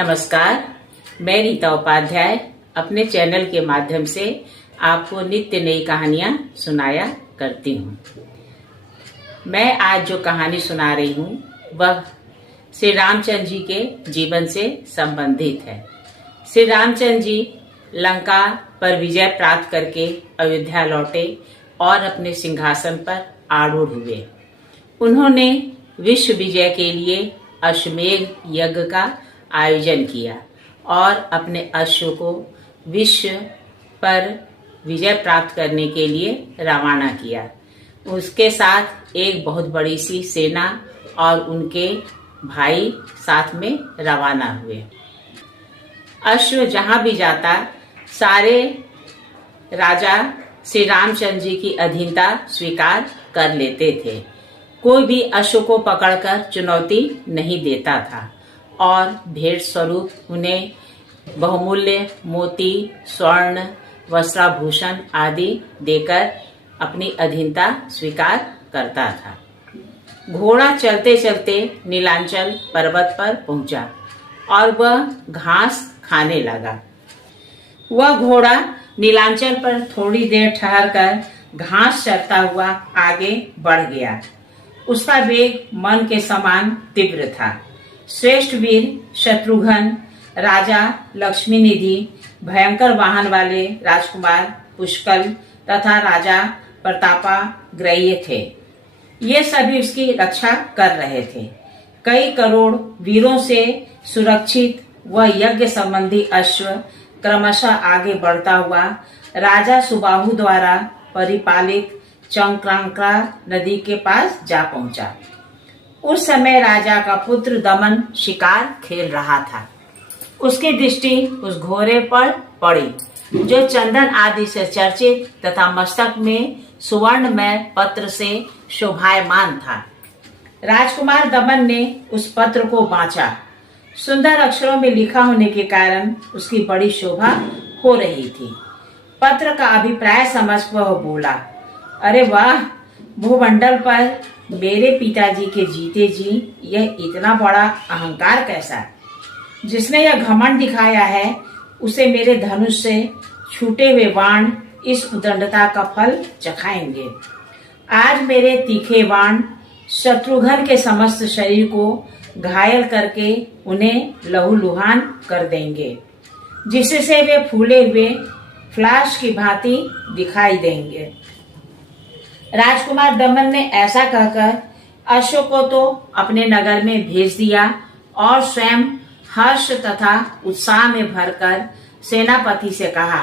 नमस्कार, मैं रीता उपाध्याय अपने चैनल के माध्यम से आपको नित्य नई कहानियां सुनाया करती हूँ। मैं आज जो कहानी सुना रही हूँ वह श्री रामचंद्र जी के जीवन से संबंधित है। श्री रामचंद्र जी लंका पर विजय प्राप्त करके अयोध्या लौटे और अपने सिंहासन पर आरूढ़ हुए। उन्होंने विश्व विजय के लिए अश्वमेध यज्ञ का आयोजन किया और अपने अश्व को विश्व पर विजय प्राप्त करने के लिए रवाना किया। उसके साथ एक बहुत बड़ी सी सेना और उनके भाई साथ में रवाना हुए। अश्व जहां भी जाता सारे राजा श्री रामचंद्र जी की अधीनता स्वीकार कर लेते थे। कोई भी अश्व को पकड़कर चुनौती नहीं देता था और भेंट स्वरूप उन्हें बहुमूल्य मोती, स्वर्ण, वस्त्राभूषण आदि देकर अपनी अधीनता स्वीकार करता था। घोड़ा चलते चलते नीलांचल पर्वत पर पहुंचा और वह घास खाने लगा। वह घोड़ा नीलांचल पर थोड़ी देर ठहरकर घास चरता हुआ आगे बढ़ गया। उसका वेग मन के समान तीव्र था। श्रेष्ठ वीर शत्रुघ्न, राजा लक्ष्मी निधि, भयंकर वाहन वाले राजकुमार पुष्कल तथा राजा प्रतापाग्रही थे। ये सभी उसकी रक्षा कर रहे थे। कई करोड़ वीरों से सुरक्षित वह यज्ञ संबंधी अश्व क्रमशः आगे बढ़ता हुआ राजा सुबाहु द्वारा परिपालित चंक्रांका नदी के पास जा पहुंचा। उस समय राजा का पुत्र दमन शिकार खेल रहा था। उसकी दृष्टि उस घोड़े पर पड़ी जो चंदन आदि से चर्चित तथा मस्तक में सुवर्णमय पत्र से शोभायमान था। राजकुमार दमन ने उस पत्र को बांचा। सुंदर अक्षरों में लिखा होने के कारण उसकी बड़ी शोभा हो रही थी। पत्र का अभिप्राय समझ वह बोला, अरे वाह, भूमंडल पर मेरे पिताजी के जीते जी यह इतना बड़ा अहंकार कैसा? जिसने यह घमंड दिखाया है उसे मेरे धनुष से छूटे हुए बाण इस उदंडता का फल चखाएंगे। आज मेरे तीखे बाण शत्रुघ्न के समस्त शरीर को घायल करके उन्हें लहूलुहान कर देंगे, जिससे वे फूले हुए फ्लाश की भांति दिखाई देंगे। राजकुमार दमन ने ऐसा कहकर अश्व को तो अपने नगर में भेज दिया और स्वयं हर्ष तथा उत्साह में भरकर सेनापति से कहा,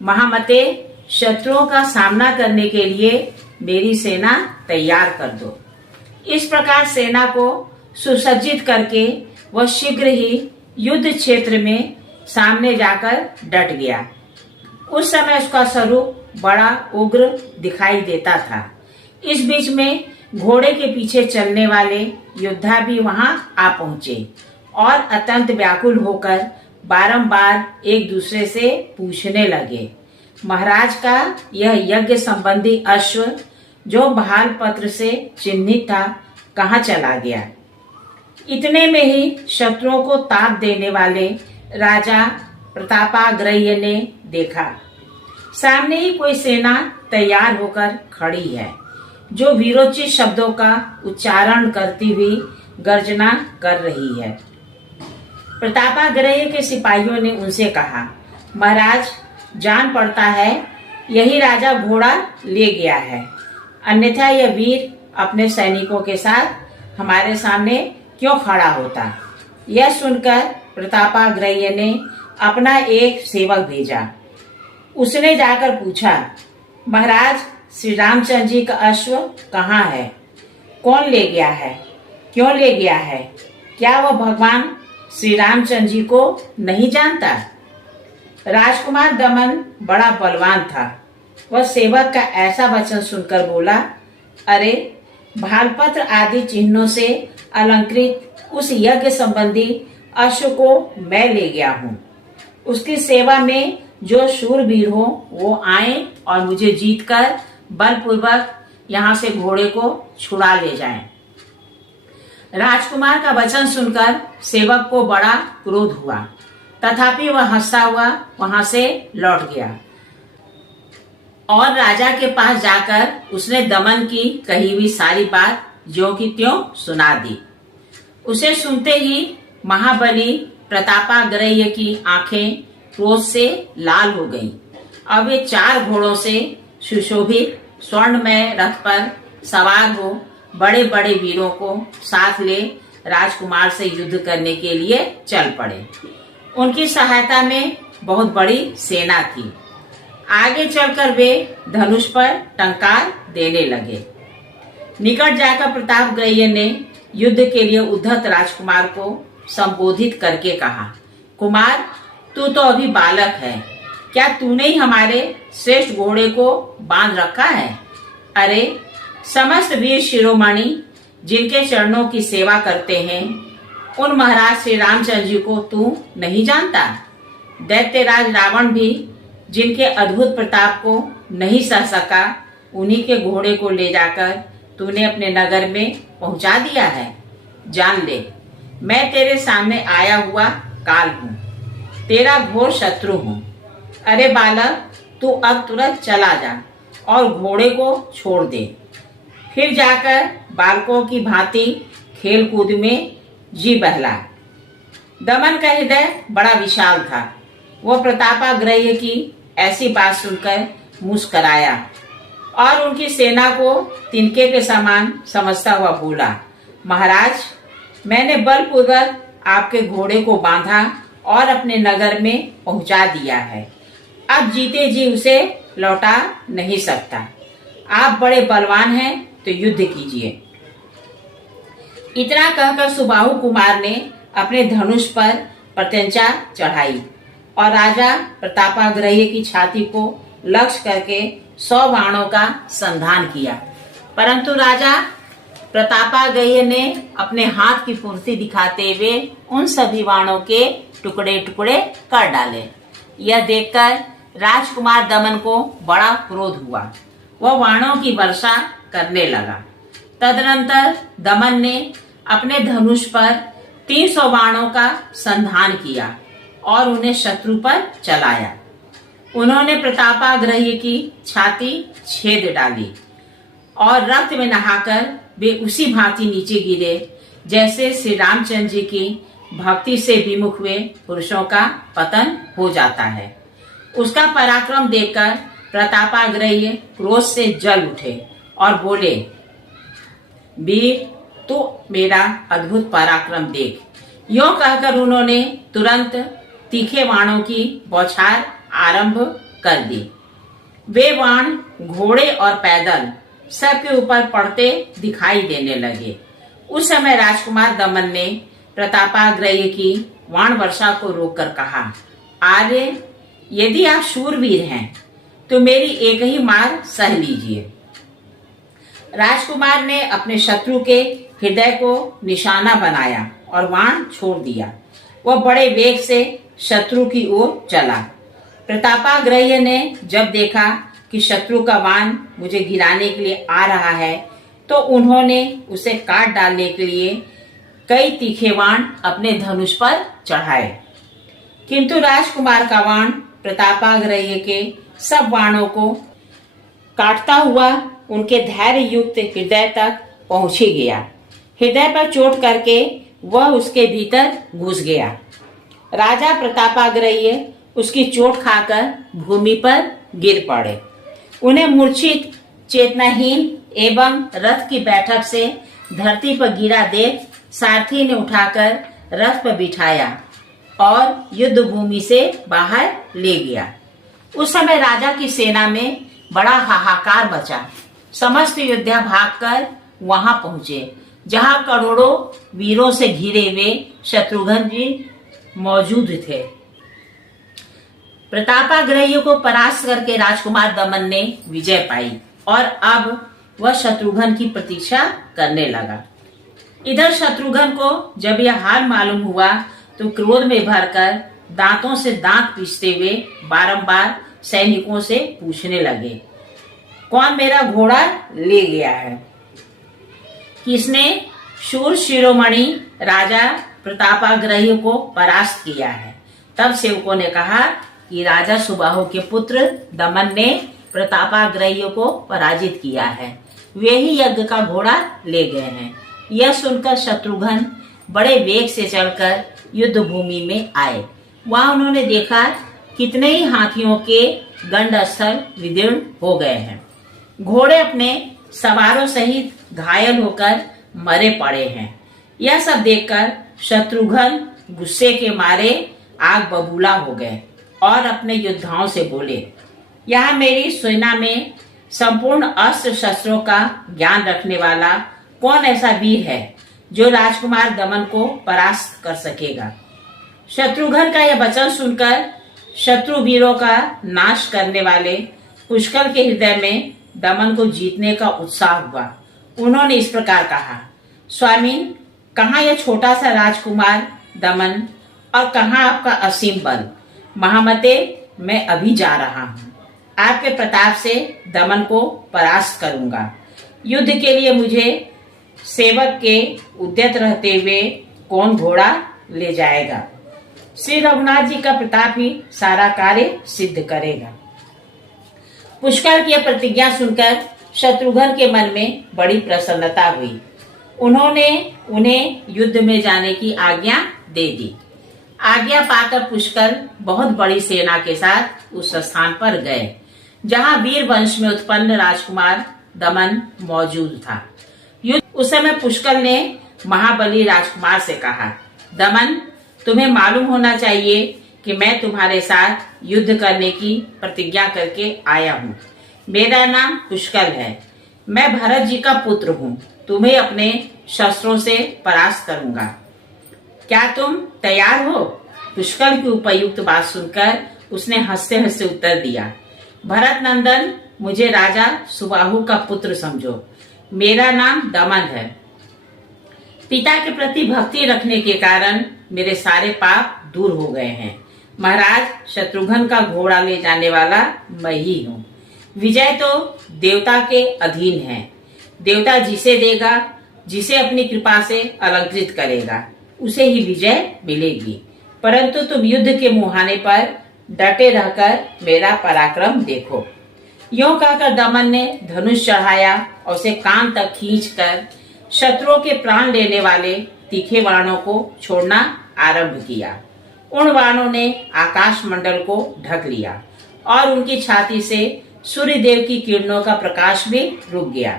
महामते, शत्रुओं का सामना करने के लिए मेरी सेना तैयार कर दो। इस प्रकार सेना को सुसज्जित करके वह शीघ्र ही युद्ध क्षेत्र में सामने जाकर डट गया। उस समय उसका स्वरूप बड़ा उग्र दिखाई देता था। इस बीच में घोड़े के पीछे चलने वाले योद्धा भी वहां आ पहुंचे और अत्यंत व्याकुल होकर बारंबार एक दूसरे से पूछने लगे, महाराज का यह यज्ञ संबंधी अश्व जो बहाल पत्र से चिन्हित था कहाँ चला गया? इतने में ही शत्रुओं को ताप देने वाले राजा प्रतापाग्रही ने देखा सामने ही कोई सेना तैयार होकर खड़ी है जो वीरोचित शब्दों का उच्चारण करती हुई गर्जना कर रही है। प्रतापाग्रही के सिपाहियों ने उनसे कहा, महाराज, जान पड़ता है यही राजा घोड़ा ले गया है, अन्यथा यह वीर अपने सैनिकों के साथ हमारे सामने क्यों खड़ा होता? यह सुनकर प्रतापाग्रही ने अपना एक सेवक भेजा। उसने जाकर पूछा, महाराज, श्री रामचंद्र जी का अश्व कहाँ है? कौन ले गया है? क्यों ले गया है? क्या वह भगवान श्री रामचंद्र जी को नहीं जानता? राजकुमार दमन बड़ा बलवान था। वह सेवक का ऐसा वचन सुनकर बोला, अरे, भालपत्र आदि चिन्हों से अलंकृत उस यज्ञ संबंधी अश्व को मैं ले गया हूँ। उसकी सेवा में जो शूरवीर हो वो आए और मुझे जीतकर बलपूर्वक यहाँ से घोड़े को छुड़ा ले जाएं। राजकुमार का वचन सुनकर सेवक को बड़ा क्रोध हुआ, तथापि वह हंसता हुआ वहां से लौट गया और राजा के पास जाकर उसने दमन की कही हुई सारी बात ज्यों की त्यों सुना दी। उसे सुनते ही महाबली प्रतापाग्रह्य की आंखें क्रोध से लाल हो गईं। अब वे 4 घोड़ों से सुशोभित स्वर्णमय रथ पर सवार हो बड़े बड़े वीरों को साथ ले राजकुमार से युद्ध करने के लिए चल पड़े। उनकी सहायता में बहुत बड़ी सेना थी। आगे चलकर वे धनुष पर टंकार देने लगे। निकट जाकर प्रतापग्रह्य ने युद्ध के लिए उद्धत राजकुमार को संबोधित करके कहा, कुमार, तू तो अभी बालक है, क्या तूने ही हमारे श्रेष्ठ घोड़े को बांध रखा है? अरे, समस्त वीर शिरोमणि जिनके चरणों की सेवा करते हैं, उन महाराज श्री रामचंद्र जी को तू नहीं जानता? दैत्यराज रावण भी जिनके अद्भुत प्रताप को नहीं सह सका, उन्हीं के घोड़े को ले जाकर तूने अपने नगर में पहुंचा दिया है। जान ले, मैं तेरे सामने आया हुआ काल हूँ, तेरा घोर शत्रु हूँ। अरे बालक, तू अब तुरंत चला जा और घोड़े को छोड़ दे। फिर जाकर बालकों की भांति खेल कूद में जी बहला। दमन का हृदय बड़ा विशाल था। वह प्रतापाग्रह्य की ऐसी बात सुनकर मुस्कराया और उनकी सेना को तिनके के समान समझता हुआ बोला, महाराज, मैंने बलपूर्वक आपके घोड़े को बांधा और अपने नगर में पहुंचा दिया है। अब जीते जी उसे लौटा नहीं सकता। आप बड़े बलवान हैं तो युद्ध कीजिए। इतना कहकर सुबाहु कुमार ने अपने धनुष पर प्रत्यंचा चढ़ाई और राजा प्रतापाग्रह्य की छाती को लक्ष्य करके 100 बाणों का संधान किया, परंतु राजा प्रतापाग्रह्य ने अपने हाथ की फुर्ती दिखाते हुए उन सभी बाणों के टुकड़े टुकड़े कर डाले। यह देखकर राजकुमार दमन को बड़ा क्रोध हुआ। वह बाणों की वर्षा करने लगा। तदनंतर दमन ने अपने धनुष पर 300 बाणों का संधान किया और उन्हें शत्रु पर चलाया। उन्होंने प्रतापाग्रह्य की छाती छेद डाली और रक्त में नहाकर वे उसी भांति नीचे गिरे जैसे श्री रामचंद्र जी की भक्ति से विमुख हुए पुरुषों का पतन हो जाता है। उसका पराक्रम देखकर प्रतापाग्रह्य क्रोध से जल उठे और बोले, वीर, तू मेरा अद्भुत पराक्रम देख। यों कहकर उन्होंने तुरंत तीखे बाणों की बौछार आरंभ कर दी। वे बाण घोड़े और पैदल सबके ऊपर पड़ते दिखाई देने लगे। उस समय राजकुमार दमन ने प्रतापाग्रह्य की बाण वर्षा को रोककर कहा, आर्य, यदि आप शूरवीर हैं तो मेरी एक ही मार सह लीजिए। राजकुमार ने अपने शत्रु के हृदय को निशाना बनाया और बाण छोड़ दिया। वह बड़े वेग से शत्रु की ओर चला। प्रतापाग्रह्य ने जब देखा कि शत्रु का बाण मुझे गिराने के लिए आ रहा है, तो उन्होंने उसे काट डालने के लिए कई तीखे बाण अपने धनुष पर चढ़ाए, किंतु राजकुमार का बाण प्रतापाग्रह्य के सब बाणों को काटता हुआ उनके धैर्य युक्त हृदय तक पहुंच ही गया। हृदय पर चोट करके वह उसके भीतर घुस गया। राजा प्रतापाग्रह्य उसकी चोट खाकर भूमि पर गिर पड़े। उन्हें मूर्छित, चेतनाहीन एवं रथ की बैठक से धरती पर गिरा देख सारथी ने उठाकर रथ पर बिठाया और युद्ध भूमि से बाहर ले गया। उस समय राजा की सेना में बड़ा हाहाकार मचा। समस्त योद्धा भागकर वहां पहुंचे जहां करोड़ों वीरों से घिरे हुए शत्रुघ्न जी मौजूद थे। प्रतापाग्रह्य को परास्त करके राजकुमार दमन ने विजय पाई और अब वह शत्रुघ्न की प्रतीक्षा करने लगा। इधर शत्रुघ्न को जब यह हाल मालूम हुआ तो क्रोध में भरकर दांतों से दांत पीसते हुए बारंबार सैनिकों से पूछने लगे, कौन मेरा घोड़ा ले गया है? किसने शूर शिरोमणि राजा प्रतापाग्रही को परास्त किया है। तब सेवकों ने कहा कि राजा सुबाहु के पुत्र दमन ने प्रतापाग्रही को पराजित किया है, वे ही यज्ञ का घोड़ा ले गए हैं। यह सुनकर शत्रुघ्न बड़े वेग से चढ़कर युद्ध भूमि में आए। वहां उन्होंने देखा कितने ही हाथियों के गंडस्थल विदीर्ण हो गए हैं, घोड़े अपने सवारों सहित घायल होकर मरे पड़े हैं। यह सब देखकर शत्रुघ्न गुस्से के मारे आग बबूला हो गए और अपने योद्धाओं से बोले, यहाँ मेरी सेना में संपूर्ण अस्त्र शस्त्रों का ज्ञान रखने वाला कौन ऐसा वीर है जो राजकुमार दमन को परास्त कर सकेगा। शत्रुघ्न का यह वचन सुनकर शत्रु वीरों का नाश करने वाले पुष्कर के हृदय में दमन को जीतने का उत्साह हुआ। उन्होंने इस प्रकार कहा, स्वामी, कहाँ यह छोटा सा राजकुमार दमन और कहाँ आपका असीम बल। महामते, मैं अभी जा रहा हूँ, आपके प्रताप से दमन को परास्त करूंगा। युद्ध के लिए मुझे सेवक के उद्यत रहते हुए कौन घोड़ा ले जाएगा। श्री रघुनाथ जी का प्रताप ही सारा कार्य सिद्ध करेगा। पुष्कर की प्रतिज्ञा सुनकर शत्रुघ्न के मन में बड़ी प्रसन्नता हुई। उन्होंने उन्हें युद्ध में जाने की आज्ञा दे दी। आज्ञा पाकर पुष्कर बहुत बड़ी सेना के साथ उस स्थान पर गए जहां वीर वंश में उत्पन्न राजकुमार दमन मौजूद था। उस समय पुष्कर ने महाबली राजकुमार से कहा, दमन, तुम्हें मालूम होना चाहिए कि मैं तुम्हारे साथ युद्ध करने की प्रतिज्ञा करके आया हूँ। मेरा नाम पुष्कर है, मैं भरत जी का पुत्र हूँ। तुम्हें अपने शस्त्रों से परास्त करूंगा। क्या तुम तैयार हो? पुष्कर की उपयुक्त बात सुनकर उसने हंसते हंसते उत्तर दिया, भरत नंदन, मुझे राजा सुबाहु का पुत्र समझो। मेरा नाम दमन है। पिता के प्रति भक्ति रखने के कारण मेरे सारे पाप दूर हो गए हैं। महाराज, शत्रुघ्न का घोड़ा ले जाने वाला मैं ही हूँ। विजय तो देवता के अधीन है। देवता जिसे देगा, जिसे अपनी कृपा से अलंकृत करेगा, उसे ही विजय मिलेगी। परंतु तुम युद्ध के मुहाने पर डटे रहकर मेरा पराक्रम देखो। यूं कहकर दमन ने धनुष चढ़ाया और उसे कान तक खींचकर शत्रुओं के प्राण लेने वाले तीखे बाणों को छोड़ना आरंभ किया। उन बाणों ने आकाश मंडल को ढक लिया और उनकी छाती से सूर्य देव की किरणों का प्रकाश भी रुक गया।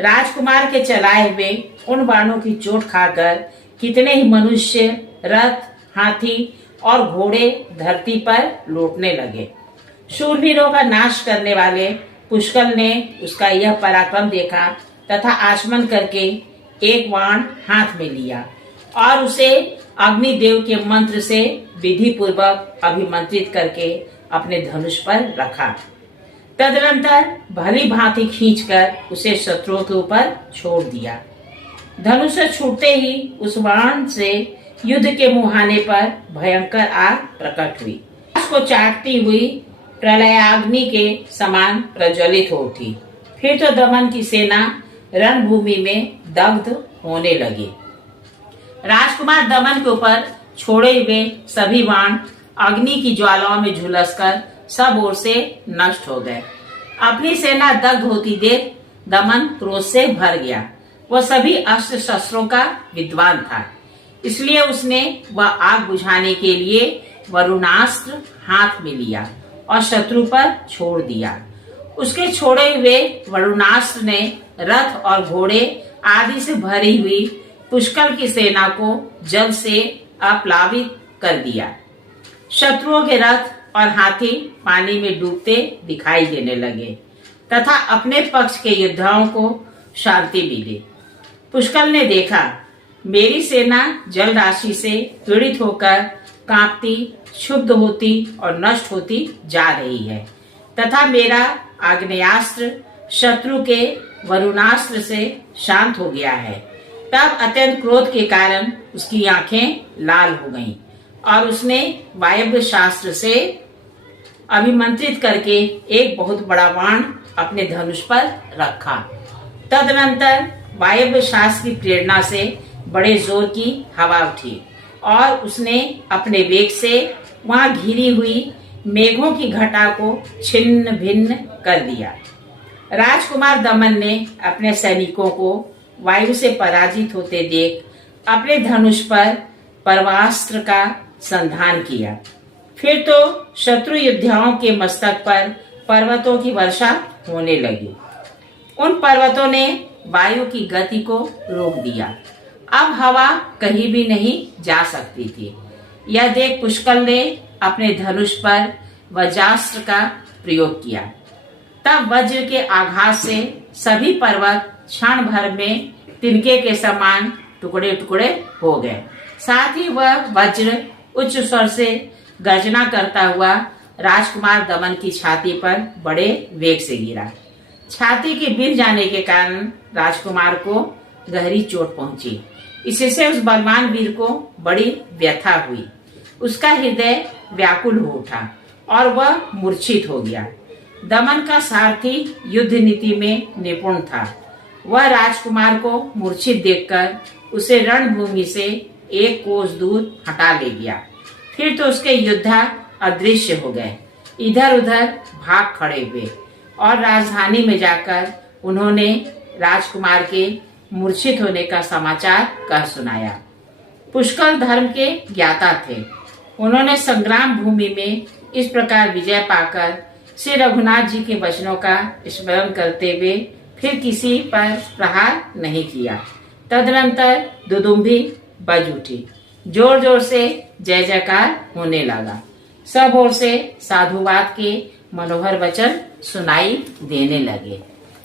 राजकुमार के चलाए हुए उन बाणों की चोट खाकर कितने ही मनुष्य, रथ, हाथी और घोड़े धरती पर लौटने लगे। शूरवीरों का नाश करने वाले पुष्कर ने उसका यह पराक्रम देखा तथा आचमन करके एक बाण हाथ में लिया और उसे अग्निदेव के मंत्र से विधि पूर्वक अभिमंत्रित करके अपने धनुष पर रखा। तदनंतर भली भांति खींचकर उसे शत्रुओं के ऊपर छोड़ दिया। धनुष छूटते ही उस बाण से युद्ध के मुहाने पर भयंकर आग प्रकट हुई। उसको चाटती हुई प्रलयाग्नि के समान प्रज्वलित हो उठी। फिर तो दमन की सेना रणभूमि में दग्ध होने लगी। राजकुमार दमन के ऊपर छोड़े हुए सभी बाण अग्नि की ज्वालाओं में झुलसकर सब ओर से नष्ट हो गए। अपनी सेना दग्ध होती देख दमन क्रोध से भर गया। वह सभी अस्त्र शस्त्रों का विद्वान था, इसलिए उसने वह आग बुझाने के लिए वरुणास्त्र हाथ में लिया और शत्रु पर छोड़ दिया। उसके छोड़े हुए वरुणास्त्र ने रथ और घोड़े आदि से भरी हुई पुष्कर की सेना को जल से अप्लावित कर दिया। शत्रुओं के रथ और हाथी पानी में डूबते दिखाई देने लगे तथा अपने पक्ष के योद्धाओं को शांति मिली। पुष्कर ने देखा, मेरी सेना जल राशि से पीड़ित होकर कांपती, क्षुब्ध होती और नष्ट होती जा रही है तथा मेरा आग्नेयास्त्र शत्रु के वरुणास्त्र से शांत हो गया है। तब अत्यंत क्रोध के कारण उसकी आंखें लाल हो गईं और उसने वायव्य शास्त्र से अभिमंत्रित करके एक बहुत बड़ा बाण अपने धनुष पर रखा। तदनंतर वायव्य शास्त्र की प्रेरणा से बड़े जोर की हवा उठी और उसने अपने वेग से वहां घिरी हुई मेघों की घटा को छिन्न भिन्न कर दिया। राजकुमार दमन ने अपने सैनिकों को वायु से पराजित होते देख अपने धनुष पर परवास्त्र का संधान किया। फिर तो शत्रु योद्धाओं के मस्तक पर पर्वतों की वर्षा होने लगी। उन पर्वतों ने वायु की गति को रोक दिया। अब हवा कहीं भी नहीं जा सकती थी। यह देख पुष्कल ने अपने धनुष पर वज्रास्त्र का प्रयोग किया। तब वज्र के आघात से सभी पर्वत क्षण भर में तिनके के समान टुकड़े टुकड़े हो गए। साथ ही वह वज्र उच्च स्वर से गर्जना करता हुआ राजकुमार दमन की छाती पर बड़े वेग से गिरा। छाती के बिर जाने के कारण राजकुमार को गहरी चोट पहुंची। इससे उस बलवान वीर को बड़ी व्यथा हुई। उसका हृदय व्याकुल हो उठा और वह मूर्छित हो गया। दमन का सारथी युद्ध नीति में निपुण था। वह राजकुमार को मूर्छित देखकर उसे रणभूमि से एक कोस दूर हटा ले गया। फिर तो उसके योद्धा अदृश्य हो गए, इधर उधर भाग खड़े हुए और राजधानी में जाकर उन्होंने राजकुमार के मूर्छित होने का समाचार कह सुनाया। पुष्कल धर्म के ज्ञाता थे। उन्होंने संग्राम भूमि में इस प्रकार विजय पाकर श्री रघुनाथ जी के वचनों का स्मरण करते हुए फिर किसी पर प्रहार नहीं किया। तदनंतर दुदुम्भी बज उठी। जोर जोर से जय जयकार होने लगा। सब ओर से साधुवाद के मनोहर वचन सुनाई देने लगे।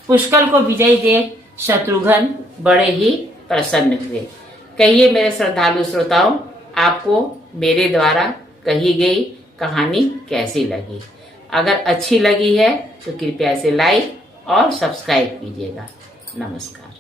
पुष्कल को विजयी देख शत्रुघ्न बड़े ही प्रसन्न हुए। कहिए मेरे श्रद्धालु श्रोताओं, आपको मेरे द्वारा कही गई कहानी कैसी लगी? अगर अच्छी लगी है तो कृपया इसे लाइक और सब्सक्राइब कीजिएगा। नमस्कार।